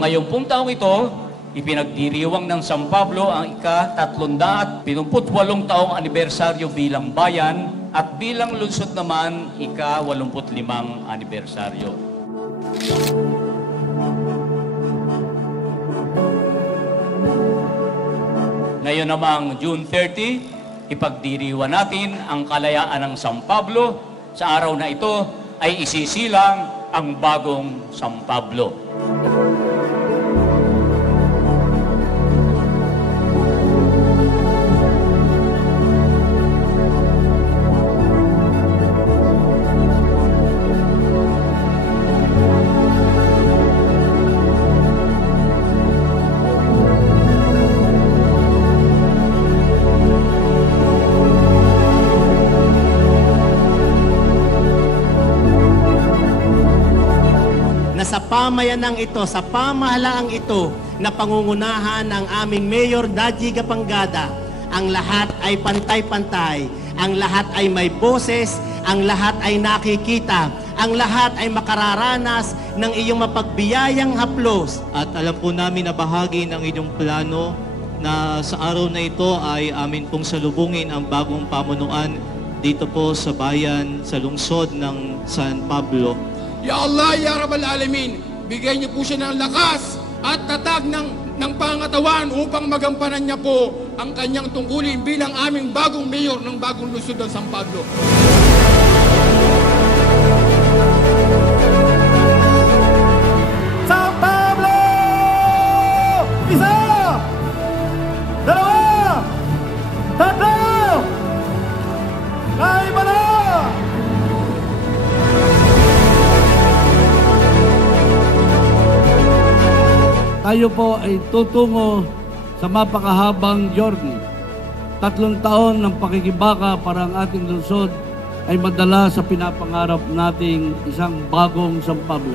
Ngayong pong taong ito, ipinagdiriwang ng San Pablo ang ika-378 taong anibersaryo bilang bayan at bilang lungsod naman ika-85 anibersaryo. Ngayon namang June 30, ipagdiriwang natin ang kalayaan ng San Pablo. Sa araw na ito ay isisilang ang bagong San Pablo. Sa pamayanang ito, sa pamahalaang ito na pangungunahan ng aming Mayor Naji Gapangada, ang lahat ay pantay-pantay, ang lahat ay may boses, ang lahat ay nakikita, ang lahat ay makararanas ng iyong mapagbiyayang haplos. At alam po namin na bahagi ng inyong plano na sa araw na ito ay amin pong salubungin ang bagong pamunuan dito po sa bayan, sa lungsod ng San Pablo. Ya Allah, Ya Rabbal Alamin, bigay niyo po siya ng lakas at tatag ng pangatawan upang magampanan niya po ang kanyang tungkulin bilang aming bagong mayor ng bagong lungsod ng San Pablo. San Pablo! Isa! Dalawa! Tatlo! Kaiba na! Tayo po ay tutungo sa mapakahabang journey. 3 taon ng pakikibaka para ang ating lungsod ay madala sa pinapangarap nating isang bagong San Pablo.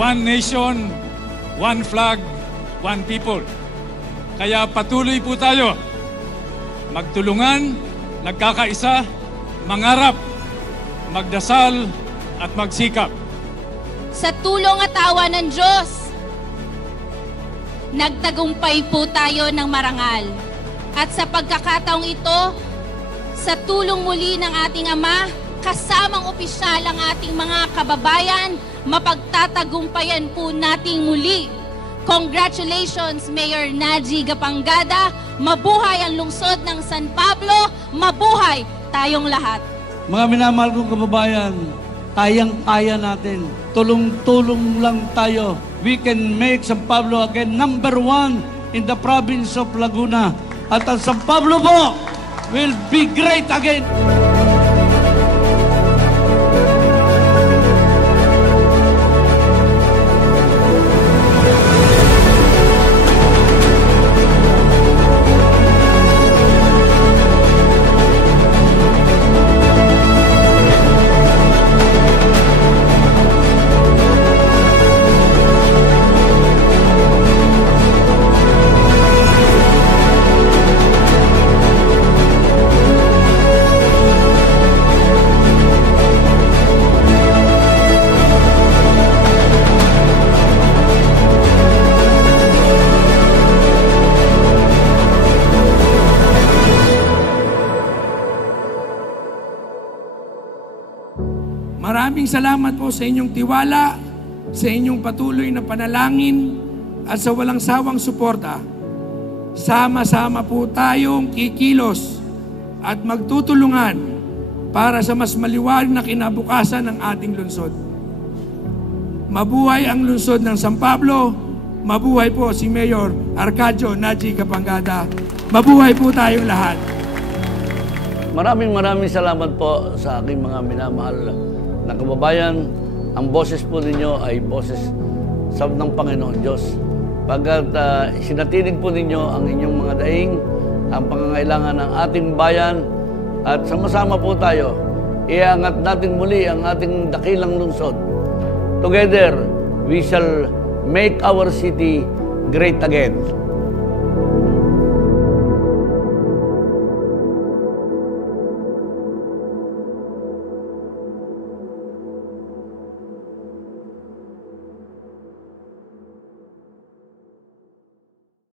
One nation, one flag, one people. Kaya patuloy po tayo magtulungan, nagkakaisa, mangarap, magdasal at magsikap. Sa tulong at awa ng Diyos, nagtagumpay po tayo ng marangal. At sa pagkakataong ito, sa tulong muli ng ating Ama, kasamang opisyal ang ating mga kababayan, mapagtatagumpayan po nating muli. Congratulations, Mayor Naji Gapangada. Mabuhay ang lungsod ng San Pablo. Mabuhay tayong lahat. Mga minamahal kong kababayan, kayang-kaya natin. Tulong-tulong lang tayo. We can make San Pablo again #1 in the province of Laguna. At ang San Pablo po will be great again. Maraming salamat po sa inyong tiwala, sa inyong patuloy na panalangin at sa walang sawang suporta. Sama-sama po tayong kikilos at magtutulungan para sa mas maliwanag na kinabukasan ng ating lungsod. Mabuhay ang lungsod ng San Pablo, mabuhay po si Mayor Arcadio Naji Gapangada. Mabuhay po tayong lahat. Maraming salamat po sa aking mga minamahal na kababayan. Ang boses po ninyo ay boses ng Panginoon Diyos. Pagkat sinatinig po ninyo ang inyong mga daing, ang pangangailangan ng ating bayan, at sama-sama po tayo, iangat natin muli ang ating dakilang lungsod. Together, we shall make our city great again.